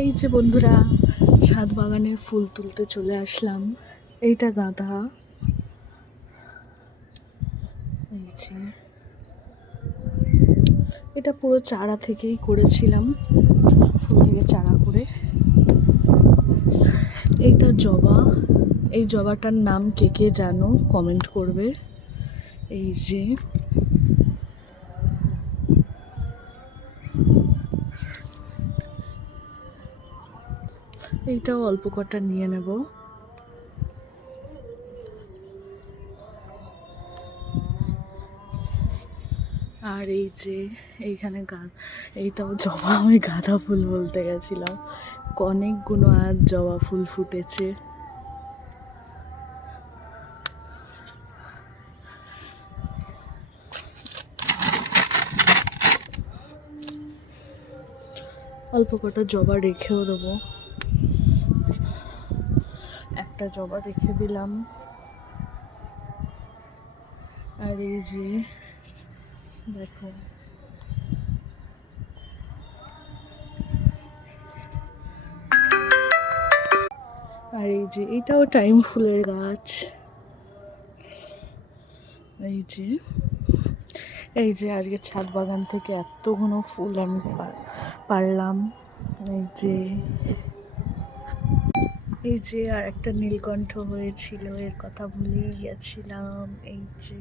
এই যে বন্ধুরা, ছাদ বাগানে ফুল তুলতে চলে আসলাম। এইটা গাঁদা। এই যে এটা পুরো চারা থেকেই করেছিলাম, ফুল থেকে চারা করে। এইটা জবা। এই জবাটার নাম কে কে জানো কমেন্ট করবে। এই যে এইটাও অল্প কটা নিয়ে নেব। আর এই যে এইখানে এইটাও জবা। আমি গাঁদা ফুল বলতে গেছিলাম। অনেকগুলো আর জবা ফুল ফুটেছে। অল্প কটা জবা রেখেও দেবো। একটা জবা রেখে দিলাম। আর এই যে দেখো, আর এই যে এটাও টাইম ফুলের গাছ। এই যে আজকে ছাদ বাগান থেকে এতগুলো ফুল আমি পারলাম। এই যে আর একটা নীলকণ্ঠ হয়েছিল, এর কথা ভুলেই গেছিলাম। এই যে